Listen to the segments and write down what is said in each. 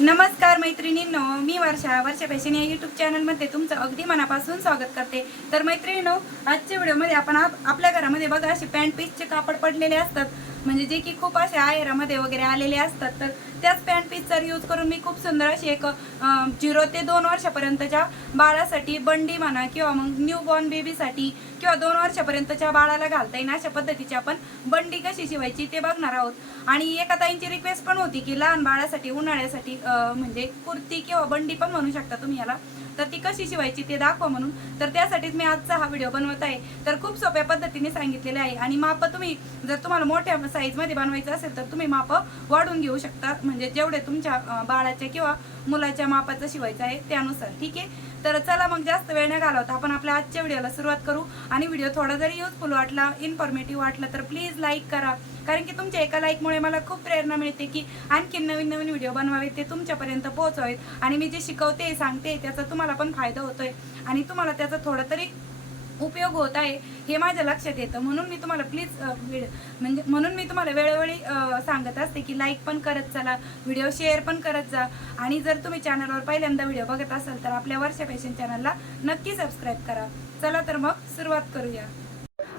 नमस्कार मैत्रिणींनो मी वर्षा वर्षा फॅशन या यूट्यूब चॅनलमध्ये तुमचं अगदी मनापासून स्वागत करते. तर मैत्रिणींनो आजच्या व्हिडिओमध्ये आपण आप- आपल्या घरामध्ये बघा असे पॅन्ट पीसचे कापड पडलेले असतात. म्हणजे जे की खूप असे आहेरामध्ये वगैरे आलेले असतात तर त्याच पॅन्ट पीसचा यूज करून मी खूप सुंदर अशी एक झिरो ते दोन वर्षापर्यंतच्या बाळासाठी बंडी म्हणा किंवा मग न्यू बॉर्न बेबीसाठी किंवा दोन वर्षापर्यंतच्या बाळाला घालता येईल अशा पद्धतीची आपण बंडी कशी शिवायची ते बघणार आहोत. आणि एका ताईंची रिक्वेस्ट पण होती की लहान बाळासाठी उन्हाळ्यासाठी म्हणजे कुर्ती किंवा बंडी पण म्हणू शकता तुम्ही याला. तर ती कशी शिवायची ते दाखवा म्हणून. तर त्यासाठीच मी आजचा हा व्हिडिओ बनवत आहे. तर खूप सोप्या पद्धतीने सांगितलेले आहे. आणि माप तुम्ही जर तुम्हाला मोठ्या साईजमध्ये बनवायचं असेल तर तुम्ही माप वाढून घेऊ शकता. म्हणजे जेवढे तुमच्या बाळाच्या किंवा मुलाच्या मापाचं शिवायचं आहे त्यानुसार. ठीक आहे? तर चला मग जास्त वेळ न घालवता. आपण आपल्या आजच्या व्हिडिओला सुरुवात करू आणि व्हिडिओ थोडा जरी युजफुल वाटला इन्फॉर्मेटिव्ह वाटला तर प्लीज लाईक करा. कारण की तुमच्या एका लाईकमुळे मला खूप प्रेरणा मिळते की आणखी नवीन नवीन व्हिडिओ बनवावे ते तुमच्यापर्यंत पोहोचवावेत. आणि मी जे शिकवते सांगते त्याचा तुम्हाला पण फायदा होतोय. आणि तुम्हाला त्याचा थोडा तरी उपयोग होत आहे हे माझ्या लक्षात येतं. म्हणून मी तुम्हाला प्लीज म्हणजे म्हणून मी तुम्हाला वेळोवेळी सांगत असते की लाईक पण करत चला व्हिडिओ शेअर पण करत जा. आणि जर तुम्ही चॅनलवर पहिल्यांदा व्हिडिओ बघत असाल तर आपल्या वर्षा फॅशन चॅनलला नक्की सबस्क्राईब करा. चला तर मग सुरुवात करूया.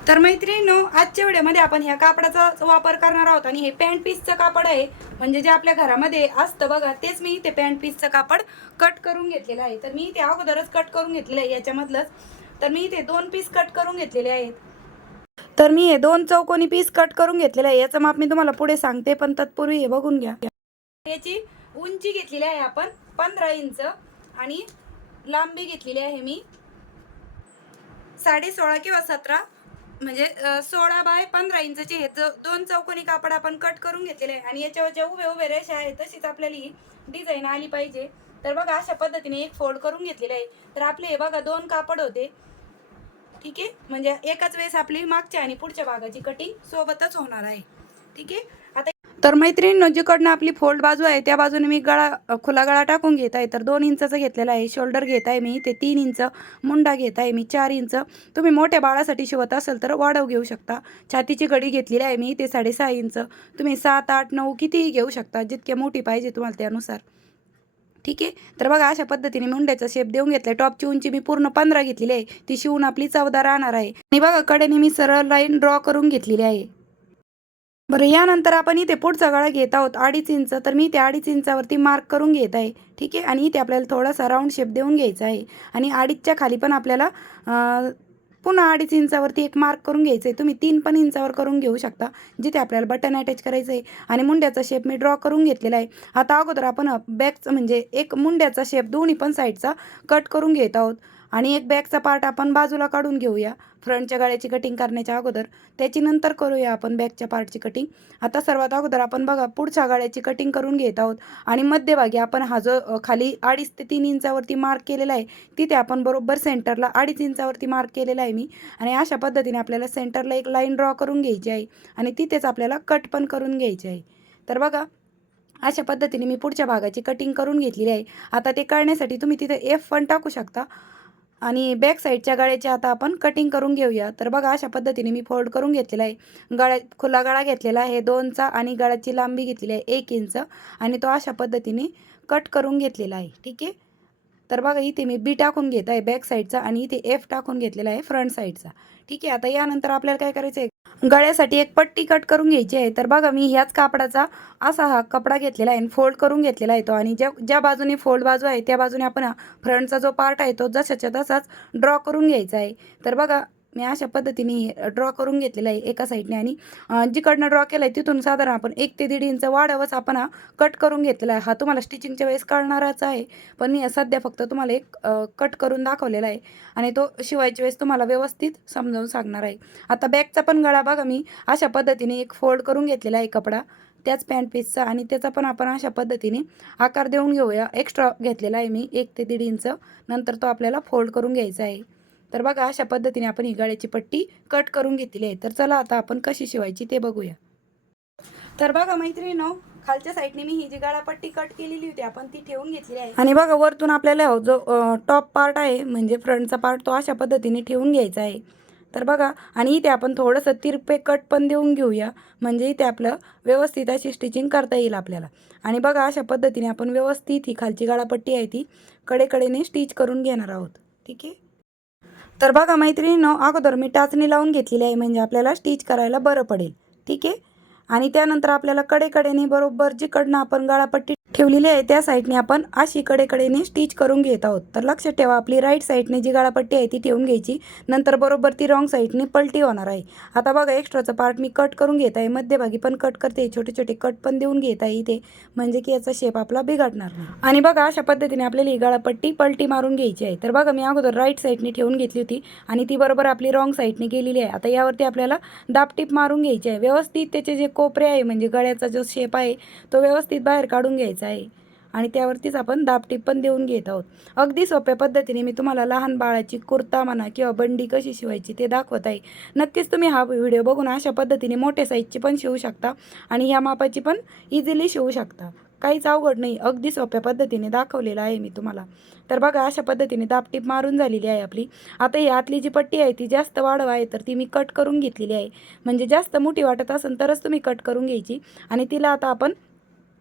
तर मैत्रिणींनो आजच्या व्हिडिओमध्ये आपण ह्या कापडाचा वापर करणार आहोत आणि हे पॅन्ट पीसचं कापड आहे. म्हणजे जे आपल्या घरामध्ये असतं बघा तेच मी इथे पॅन्ट पीसचं कापड कट करून घेतलेलं आहे. तर मी इथे अगोदरच कट करून घेतलेलं आहे. याच्यामधलंच तर मी इथे दोन पीस कट करून घेतलेले आहेत. तर मी हे दोन चौकोनी पीस कट करून घेतलेले आहे. याचं माप मी तुम्हाला पुढे सांगते पण तत्पूर्वी हे बघून घ्या. याची उंची घेतलेली आहे आपण पंधरा इंच आणि लांबी घेतलेली आहे मी. साडे सोळा किंवा सतरा म्हणजे सोळा बाय पंधरा इंचचे हे दोन चौकोनी कापड आपण कट करून घेतलेले आहे. आणि याच्यावर जे उभे उभे रेषा आहेत तशीच आपल्याला ही डिझाईन आली पाहिजे. तर बघा अशा पद्धतीने एक फोल्ड करून घेतलेलं आहे. तर आपले हे बघा दोन कापड होते. ठीक आहे? म्हणजे एकाच वेळेस आपली मागच्या आणि पुढच्या भागाची कटिंग सोबतच होणार आहे. ठीक आहे? आता तर मैत्रिणींनो जिकडनं आपली फोल्ड बाजू आहे त्या बाजूने मी गळा खुला गळा टाकून घेत आहे. तर दोन इंचाचं घेतलेला आहे. शोल्डर घेत आहे मी. ते तीन इंच. मुंडा घेत आहे मी चार इंच. तुम्ही मोठ्या बाळासाठी शिवत असाल तर वाढव घेऊ शकता. छातीची गडी घेतलेली आहे मी. ते साडेसहा इंच. तुम्ही सात आठ नऊ कितीही घेऊ शकता. जितके मोठी पाहिजे तुम्हाला त्यानुसार. ठीक आहे? तर बघा अशा पद्धतीने मुंड्याचा शेप देऊन घेतलाय. टॉपची उंची मी पूर्ण पंधरा घेतलेली आहे. ती शिवून आपली चौदा राहणार आहे. आणि बघा कडेने मी सरळ लाईन ड्रॉ करून घेतलेली आहे. बरं यानंतर आपण इथे पुढचा गळा घेत आहोत. अडीच इंच. तर मी त्या अडीच इंचावरती मार्क करून घेत आहे. ठीक आहे? आणि इथे आपल्याला थोडासा राऊंड शेप देऊन घ्यायचा आहे. आणि अडीचच्या खाली पण आपल्याला पुन्हा अडीच इंचावरती एक मार्क करून घ्यायचं आहे तुम्ही तीन पण इंचावर करून घेऊ शकता जिथे आपल्याला बटन अटॅच करायचं आहे आणि मुंड्याचा शेप मी ड्रॉ करून घेतलेला आहे. आता अगोदर आपण बॅकचं म्हणजे एक मुंड्याचा शेप दोन्ही पण साईडचा कट करून घेत आहोत. आणि एक बॅगचा पार्ट आपण बाजूला काढून घेऊया. फ्रंटच्या गाड्याची कटिंग करण्याच्या अगोदर त्याची नंतर करूया आपण बॅकच्या पार्टची कटिंग आता सर्वात अगोदर आपण बघा पुढच्या गाड्याची कटिंग करून घेत आहोत. आणि मध्यभागी आपण हा जो खाली अडीच ते तीन इंचावरती मार्क केलेला आहे तिथे आपण बरोबर सेंटरला अडीच इंचावरती मार्क केलेला आहे मी. आणि अशा पद्धतीने आपल्याला सेंटरला एक लाईन ड्रॉ करून घ्यायची आहे. आणि तिथेच आपल्याला कट पण करून घ्यायची आहे. तर बघा अशा पद्धतीने मी पुढच्या भागाची कटिंग करून घेतलेली आहे. आता ते करण्यासाठी तुम्ही तिथे एफ पण टाकू शकता. आणि बॅक साईडच्या गळ्याची आता आपण कटिंग करून घेऊया. तर बघा अशा पद्धतीने मी फोल्ड करून घेतलेला आहे. गळ्या खुला गळा घेतलेला आहे. दोनचा आणि गळ्याची लांबी घेतलेली आहे एक इंच आणि तो अशा पद्धतीने कट करून घेतलेला आहे. ठीक आहे? तर बघा इथे मी बी टाकून घेत आहे बॅक साईडचा आणि इथे एफ टाकून घेतलेला आहे फ्रंट साईडचा ठीक आहे आता यानंतर आपल्याला काय करायचं आहे? गळ्यासाठी एक पट्टी कट करून घ्यायची आहे. तर बघा मी ह्याच कापडाचा असा हा कपडा घेतलेला आहे फोल्ड करून घेतलेला आहे तो. आणि ज्या ज्या बाजूने फोल्ड बाजू आहे त्या बाजूने आपण हा फ्रंटचा जो पार्ट आहे तो जशाच्या तसाच ड्रॉ करून घ्यायचा आहे. तर बघा मी अशा पद्धतीने ड्रॉ करून घेतलेला आहे एका साईडने आणि जिकडनं ड्रॉ केला आहे तिथून साधारण आपण एक ते दीड इंच वाढवच आपण हा कट करून घेतलेला आहे. हा तुम्हाला स्टिचिंगच्या वेळेस कळणारच आहे. पण मी सध्या फक्त तुम्हाला एक कट करून दाखवलेला आहे आणि तो शिवायच्या वेळेस तुम्हाला व्यवस्थित समजावून सांगणार आहे. आता बॅगचा पण गळा बघा मी अशा पद्धतीने एक फोल्ड करून घेतलेला आहे कपडा. त्याच पॅन्ट पीसचा आणि त्याचा पण आपण अशा पद्धतीने आकार देऊन घेऊया. एक्स्ट्रा घेतलेला आहे मी एक ते दीड इंच नंतर तो आपल्याला फोल्ड करून घ्यायचा आहे. तर बघा अशा पद्धतीने आपण ही गळ्याची पट्टी कट करून घेतलेली आहे. तर चला आता आपण कशी शिवायची ते बघूया. तर बघा मैत्रिणीनो खालच्या साईडने मी ही जी गाळापट्टी कट केलेली होती आपण ती ठेवून घेतली आहे. आणि बघा वरतून आपल्याला हो, जो टॉप पार्ट आहे म्हणजे फ्रंटचा पार्ट तो अशा पद्धतीने ठेवून घ्यायचा आहे. तर बघा आणि इथे आपण थोडंसं तिरपे कट पण देऊन घेऊया म्हणजे इथे आपलं व्यवस्थित अशी स्टिचिंग करता येईल आपल्याला. आणि बघा अशा पद्धतीने आपण व्यवस्थित ही खालची गाळापट्टी आहे ती कडेकडेने स्टिच करून घेणार आहोत. ठीक आहे? तर बघा मैत्रिणीनं अगोदर मी टाचणी लावून घेतलेली आहे म्हणजे आपल्याला स्टिच करायला बरं पडेल. ठीक आहे? आणि त्यानंतर आपल्याला कडेकडेने बरोबर जिकडनं आपण गाळापट्टी ठेवलेली आहे. त्या साईडने आपण अशी कडेकडेने स्टिच करून घेत आहोत. तर लक्षात ठेवा आपली राईट साईडने जी गाळापट्टी आहे ती ठेवून घ्यायची. नंतर बरोबर ती रॉंग साईडने पलटी होणार आहे. आता बघा एक्स्ट्राचं पार्ट मी कट करून घेत आहे. मध्यभागी पण कट करते. छोटे छोटे कट पण देऊन घेत आहे इथे. म्हणजे की याचा शेप आपला बिघडणार नाही. आणि बघा अशा पद्धतीने आपल्याला ही गाळापट्टी पलटी मारून घ्यायची आहे. तर बघा मी अगोदर राईट साईडने ठेवून घेतली होती आणि ती बरोबर आपली रॉंग साईडने गेलेली आहे. आता यावरती आपल्याला दापटीप मारून घ्यायची आहे. व्यवस्थित त्याचे जे कोपरे आहे म्हणजे गळ्याचा जो शेप आहे तो व्यवस्थित बाहेर काढून घ्यायचा आहे. आणि त्यावरतीच आपण दापटीप पण देऊन घेत आहोत. अगदी सोप्या पद्धतीने मी तुम्हाला लहान बाळाची कुर्ता म्हणा किंवा बंडी कशी शिवायची ते दाखवत आहे. नक्कीच तुम्ही हा व्हिडिओ बघून अशा पद्धतीने मोठ्या साईजची पण शिवू शकता आणि ह्या मापाची पण इझिली शिवू शकता. काहीच अवघड नाही अगदी सोप्या पद्धतीने दाखवलेलं आहे मी तुम्हाला. तर बघा अशा पद्धतीने दापटीप मारून झालेली आहे आपली. आता ही आतली जी पट्टी आहे ती जास्त वाढव आहे तर ती मी कट करून घेतलेली आहे. म्हणजे जास्त मोठी वाटत असेल तरच तुम्ही कट करून घ्यायची. आणि तिला आता आपण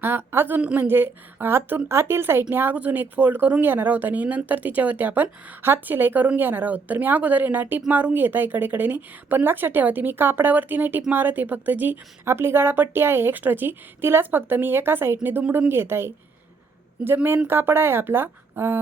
अजून म्हणजे आतून आतील साईडने अजून एक फोल्ड करून घेणार आहोत आणि नंतर तिच्यावरती आपण हात शिलाई करून घेणार आहोत. तर मी अगोदर आहे ना टिप मारून घेत आहे कडेकडेने पण लक्षात ठेवा ती मी कापडावरती नाही टिप मारत आहे. फक्त जी आपली गळापट्टी आहे एक्स्ट्राची तिलाच फक्त मी एका साईडने दुमडून घेत आहे. जे मेन कापड आहे आपला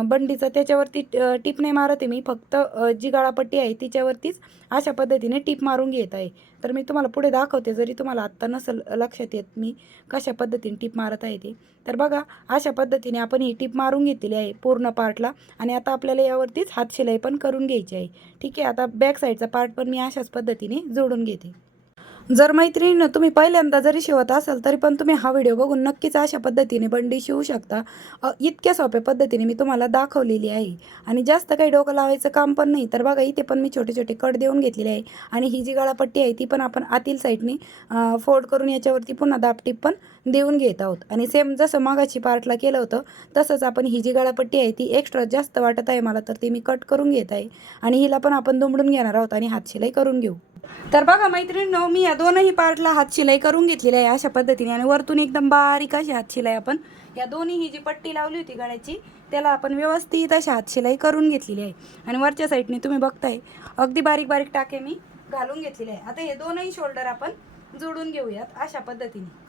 बंडीचा त्याच्यावरती अं, टिप नाही मारत आहे मी. फक्त जी गाळापट्टी आहे तिच्यावरतीच अशा पद्धतीने टिप मारून घेत आहे. तर मी तुम्हाला पुढे दाखवते जरी तुम्हाला आत्ता नसेल लक्षात येत मी कशा पद्धतीने टिप मारत आहे ते. तर बघा अशा पद्धतीने आपण ही टिप मारून घेतलेली आहे पूर्ण पार्टला आणि आता आपल्याला यावरतीच हात शिलाई पण करून घ्यायची आहे. ठीक आहे आता बॅक साईडचा पार्ट पण मी अशाच पद्धतीने जोडून घेते. जर मैत्रिणीनं तुम्ही पहिल्यांदा जरी शिवत असाल तरी पण तुम्ही हा व्हिडिओ बघून नक्कीच अशा पद्धतीने बंडी शिवू शकता. इतक्या सोप्या पद्धतीने मी तुम्हाला दाखवलेली आहे. आणि जास्त काही डोकं लावायचं काम पण नाही. तर बघा इथे पण मी छोटे छोटे कट देऊन घेतलेले आहे. आणि ही जी गळापट्टी आहे ती पण आपण आतील साईडने फोल्ड करून याच्यावरती पुन्हा दापटीप पण देऊन घेत आहोत. आणि सेम जसं मागाची पार्टला केलं होतं तसंच आपण ही जी गळापट्टी आहे ती एक्स्ट्रा जास्त वाटत आहे मला तर ती मी कट करून घेत आहे. आणि हिला पण आपण दुमडून घेणार आहोत आणि हातशिलाई करून घेऊ. तर बघा मैत्रिणी मी या दोनही पार्टला हात शिलाई करून घेतलेली आहे अशा पद्धतीने. आणि वरतून एकदम बारीक अशी हात शिलाई आपण या दोन्ही ही जी पट्टी लावली होती गळ्याची त्याला आपण व्यवस्थित अशी हात शिलाई करून घेतलेली आहे. आणि वरच्या साईडने तुम्ही बघताय अगदी बारीक बारीक टाके मी घालून घेतलेले आहे. आता हे दोनही शोल्डर आपण जोडून घेऊयात अशा पद्धतीने.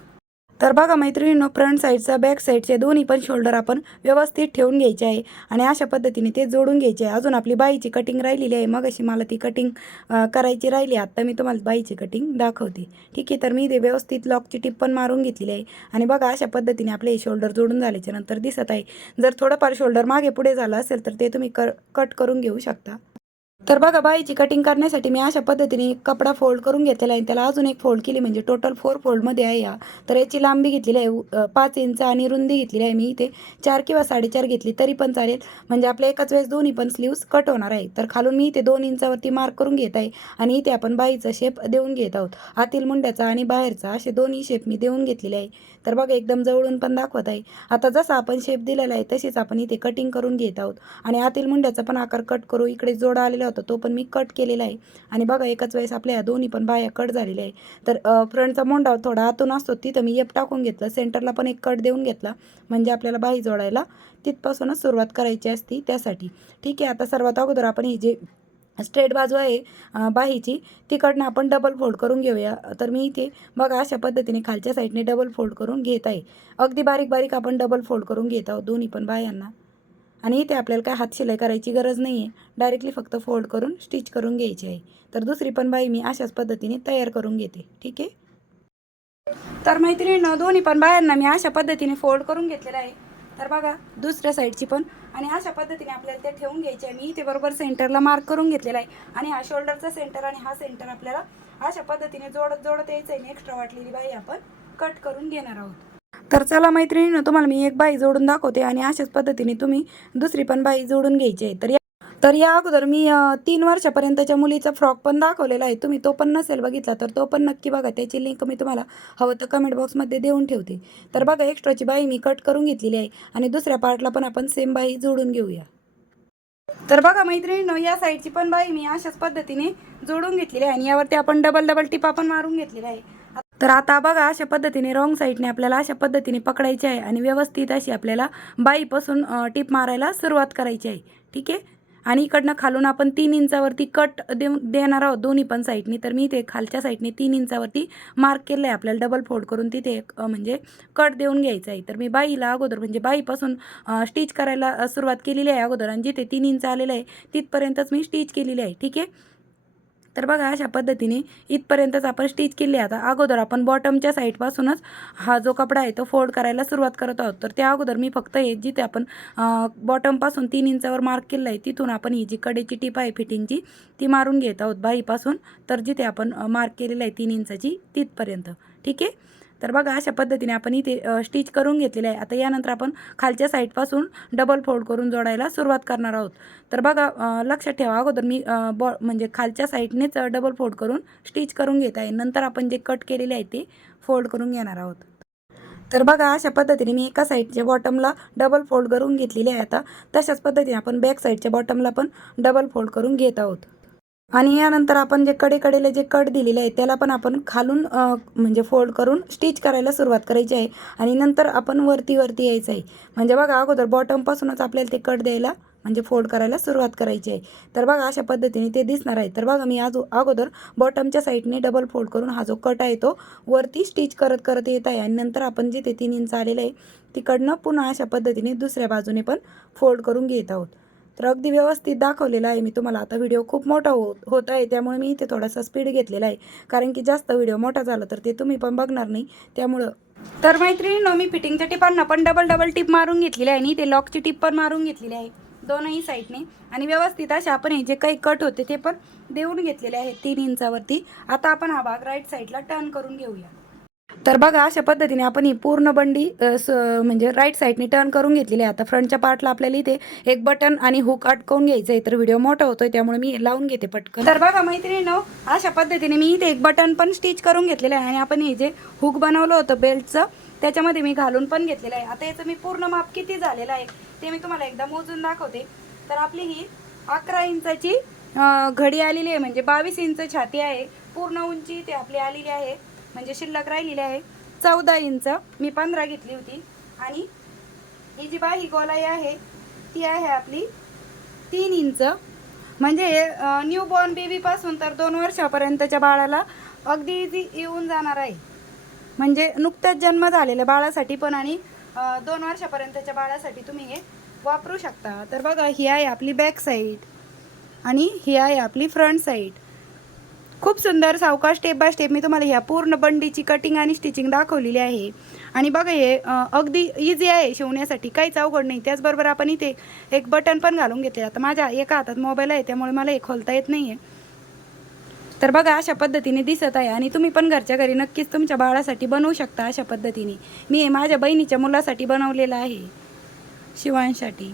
तर बघा मैत्रिणींनो फ्रंट साईडचा बॅक साईडचे दोन्ही पण शोल्डर आपण व्यवस्थित ठेवून घ्यायचे आहे. आणि अशा पद्धतीने ते जोडून घ्यायचे आहे. अजून आपली बाईची कटिंग राहिलेली आहे. मग अशी मला ती कटिंग करायची राहिली. आत्ता मी तुम्हाला बाईची कटिंग दाखवते. ठीक आहे तर मी ते व्यवस्थित लॉकची टिप पण मारून घेतलेली आहे. आणि बघा अशा पद्धतीने आपले हे शोल्डर जोडून झाल्याच्यानंतर दिसत आहे. जर थोडंफार शोल्डर मागे पुढे झालं असेल तर ते तुम्ही कर कट करून घेऊ शकता. तर बघा बाईची कटिंग करण्यासाठी मी अशा पद्धतीने कपडा फोल्ड करून घेतलेला आहे. त्याला अजून एक फोल्ड केली म्हणजे टोटल फोर फोल्डमध्ये आहे या. तर याची लांबी घेतलेली आहे. पाच इंच आणि रुंदी घेतलेली आहे मी इथे. चार किंवा साडेचार घेतली तरी पण चालेल. म्हणजे आपल्या एकाच वेळेस दोन्ही पण स्लीव्स कट होणार आहे. तर खालून मी इथे दोन इंचावरती मार्क करून घेत आहे आणि इथे आपण बाईचा शेप देऊन घेत आहोत. आतील मुंड्याचा आणि बाहेरचा असे दोन्ही शेप मी देऊन घेतलेले आहे. तर बघा एकदम जवळून पण दाखवत आहे. आता जसा आपण शेप दिलेला आहे तशीच आपण इथे कटिंग करून घेत आहोत. आणि आतील मुंड्याचा पण आकार कट करू. इकडे जोडा आलेला होता तो पण मी कट केलेला आहे. आणि बघा एकाच वेळेस आपल्या या दोन्ही पण बाया कट झालेल्या आहे. तर फ्रंटचा मोंडा थोडा आतून असतो तिथं मी येप टाकून घेतलं. सेंटरला पण एक कट देऊन घेतला. म्हणजे आपल्याला बाई जोडायला तिथपासूनच सुरुवात करायची असती त्यासाठी. ठीक आहे आता सर्वात अगोदर आपण ही जे स्ट्रेट बाजू आहे बाहीची. तिकडनं आपण डबल फोल्ड करून घेऊया. तर मी इथे बघा अशा पद्धतीने खालच्या साईडने डबल फोल्ड करून घेत आहे. अगदी बारीक बारीक आपण डबल फोल्ड करून घेत आहोत दोन्ही पण बायांना. आणि इथे आपल्याला काय हात शिलाई करायची गरज नाही आहे डायरेक्टली फक्त फोल्ड करून स्टिच करून घ्यायची आहे. तर दुसरी पण बाई मी अशाच पद्धतीने तयार करून घेते. ठीक आहे? तर मैत्रिणीनं दोन्ही पण बायांना मी अशा पद्धतीने फोल्ड करून घेतलेलं आहे. तर बघा दुसऱ्या साईडची पण आणि अशा पद्धतीने आपल्याला ते ठेवून घ्यायचे मी ते बरोबर सेंटरला मार्क करून घेतलेला आहे. आणि हा शोल्डरचा सेंटर आणि हा सेंटर आपल्याला अशा पद्धतीने जोडत जोडत यायचं आहे एक्स्ट्रा वाटलेली बाई आपण कट करून घेणार आहोत. तर चला मैत्रिणीनं तुम्हाला मी एक बाई जोडून दाखवते आणि अशाच पद्धतीने तुम्ही दुसरी पण बाई जोडून घ्यायची आहे. तर तर या अगोदर मी तीन वर्षापर्यंतच्या मुलीचा फ्रॉक पण दाखवलेला आहे. तुम्ही तो पण नसेल बघितला तर तो पण नक्की बघा. त्याची लिंक मी तुम्हाला हवं तर कमेंट बॉक्समध्ये देऊन ठेवते. तर बघा एक्स्ट्राची बाई मी कट करून घेतलेली आहे आणि दुसऱ्या पार्टला पण आपण सेम बाई जोडून घेऊया. तर बघा मैत्रिणींनो या साईडची पण बाई मी अशाच पद्धतीने जोडून घेतलेली आहे आणि यावरती आपण डबल डबल टिपा पण मारून घेतलेल्या आहे. तर आता बघा अशा पद्धतीने रॉंग साईडने आपल्याला अशा पद्धतीने पकडायची आहे आणि व्यवस्थित अशी आपल्याला बाईपासून टिप मारायला सुरुवात करायची आहे. ठीक आहे? आणि इकडनं खालून आपण तीन इंचावरती कट देऊ देणार आहोत दोन्ही पण साईडनी. तर मी ते खालच्या साईडने तीन इंचावरती मार्क केलं आहे आपल्याला डबल फोल्ड करून तिथे एक म्हणजे कट देऊन घ्यायचं आहे. तर मी बाईला अगोदर म्हणजे बाईपासून स्टिच करायला सुरुवात केलेली आहे अगोदर. आणि जिथे तीन इंच आलेलं आहे तिथपर्यंतच मी स्टिच केलेली आहे. ठीक आहे? तर बघा अशा पद्धतीने इथपर्यंतच आपण स्टिच केली. आहे आता अगोदर आपण बॉटमच्या साईडपासूनच हा जो कपडा आहे तो फोल्ड करायला सुरुवात करत आहोत. तर त्या अगोदर मी फक्त हे जिथे आपण बॉटमपासून तीन इंचावर मार्क केलं आहे तिथून आपण ही जी कडेची टीप आहे फिटिंगची ती मारून घेत आहोत बाईपासून. तर जिथे आपण मार्क केलेलं आहे तीन इंचाची तिथपर्यंत. ठीक आहे? तर बघा अशा पद्धतीने आपण इथे स्टिच करून घेतलेले आहे. आता यानंतर आपण खालच्या साईडपासून डबल फोल्ड करून जोडायला सुरुवात करणार आहोत. तर बघा लक्षात ठेवा अगोदर मी बॉ म्हणजे खालच्या साईडनेच डबल फोल्ड करून स्टिच करून घेत आहे. नंतर आपण जे कट केलेले आहे ते फोल्ड करून घेणार आहोत. तर बघा अशा पद्धतीने मी एका साईडच्या बॉटमला डबल फोल्ड करून घेतलेली आहे आता. तशाच पद्धतीने आपण बॅक साईडच्या बॉटमला पण डबल फोल्ड करून घेत आहोत. आणि यानंतर आपण जे कडेकडेले जे कट दिलेले आहे त्याला पण आपण खालून म्हणजे फोल्ड करून स्टिच करायला सुरुवात करायची आहे. आणि नंतर आपण वरती वरती यायचं आहे. म्हणजे बघा अगोदर बॉटमपासूनच आपल्याला ते कट द्यायला म्हणजे फोल्ड करायला सुरुवात करायची आहे. तर बघा अशा पद्धतीने ते दिसणार आहे. तर बघा मी आज अगोदर बॉटमच्या साईडने डबल फोल्ड करून हा जो कट आहे तो वरती स्टिच करत करत येत आहे. आणि नंतर आपण जिथे तीन इंच आलेलं आहे तिकडनं पुन्हा अशा पद्धतीने दुसऱ्या बाजूने पण फोल्ड करून घेत आहोत. तर अगदी व्यवस्थित दाखवलेलं आहे. मी तुम्हाला आता व्हिडिओ खूप मोठा होत होत आहे. त्यामुळे मी इथे थोडासा स्पीड घेतलेला आहे. कारण की जास्त व्हिडिओ मोठा झाला तर ते तुम्ही पण बघणार नाही. त्यामुळं तर मैत्रिणींनो मी फिटिंगच्या टिपांना पण डबल डबल टिप मारून घेतलेली आहे आणि ते लॉकची टिप पण मारून घेतलेली आहे. दोनही साईडने आणि व्यवस्थित असे आपण हे जे काही कट होते ते पण देऊन घेतलेले आहेत तीन इंचावरती. आता आपण हा भाग राईट साईडला टर्न करून घेऊया. तर बघा अशा पद्धतीने आपण ही पूर्ण बंडी स म्हणजे राईट साईडने टर्न करून घेतलेली आहे. आता फ्रंटच्या पार्टला आपल्याला इथे एक बटन आणि हुक अटकवून घ्यायचं आहे. तर व्हिडिओ मोठा होतोय त्यामुळे मी लावून घेते पटकन. तर बघा मैत्रिणीनो अशा पद्धतीने मी इथे एक बटन पण स्टिच करून घेतलेलं आहे. आणि आपण हे जे हुक बनवलं होतं बेल्टचं त्याच्यामध्ये मी घालून पण घेतलेलं आहे. आता याचं मी पूर्ण माप किती झालेलं आहे ते मी तुम्हाला एकदा मोजून दाखवते. तर आपली ही अकरा इंचाची घडी आलेली आहे. म्हणजे बावीस इंच छाती आहे. पूर्ण उंची ते आपली आलेली आहे. म्हणजे शिल्लक राहिलेली आहे. चौदा इंच. मी पंधरा घेतली होती. आणि ही जी बाही गोलाई आहे ती आहे आपली तीन इंच. म्हणजे न्यू बॉर्न बेबीपासून तर दोन वर्षापर्यंतच्या बाळाला अगदी इझी येऊन जाणार आहे. म्हणजे नुकत्याच जन्म झालेल्या बाळासाठी पण आणि दोन वर्षापर्यंतच्या बाळासाठी तुम्ही हे वापरू शकता. तर बघा ही आहे आपली बॅक साईड आणि ही आहे आपली फ्रंट साईड खूप सुंदर सावकाश स्टेप बाय स्टेप मी तुम्हाला ह्या पूर्ण बंडीची कटिंग आणि स्टिचिंग दाखवलेली आहे. आणि बघा हे अगदी इझी आहे शिवण्यासाठी काहीच अवघड नाही. त्याचबरोबर आपण इथे एक बटन पण घालून घेतले आता माझ्या एका हातात मोबाईल आहे त्यामुळे मला हे खोलता येत नाही आहे तर बघा अशा पद्धतीने दिसत आहे. आणि तुम्ही पण घरच्या घरी नक्कीच तुमच्या बाळासाठी बनवू शकता अशा पद्धतीने. मी हे माझ्या बहिणीच्या मुलासाठी बनवलेलं आहे. शिवांसाठी.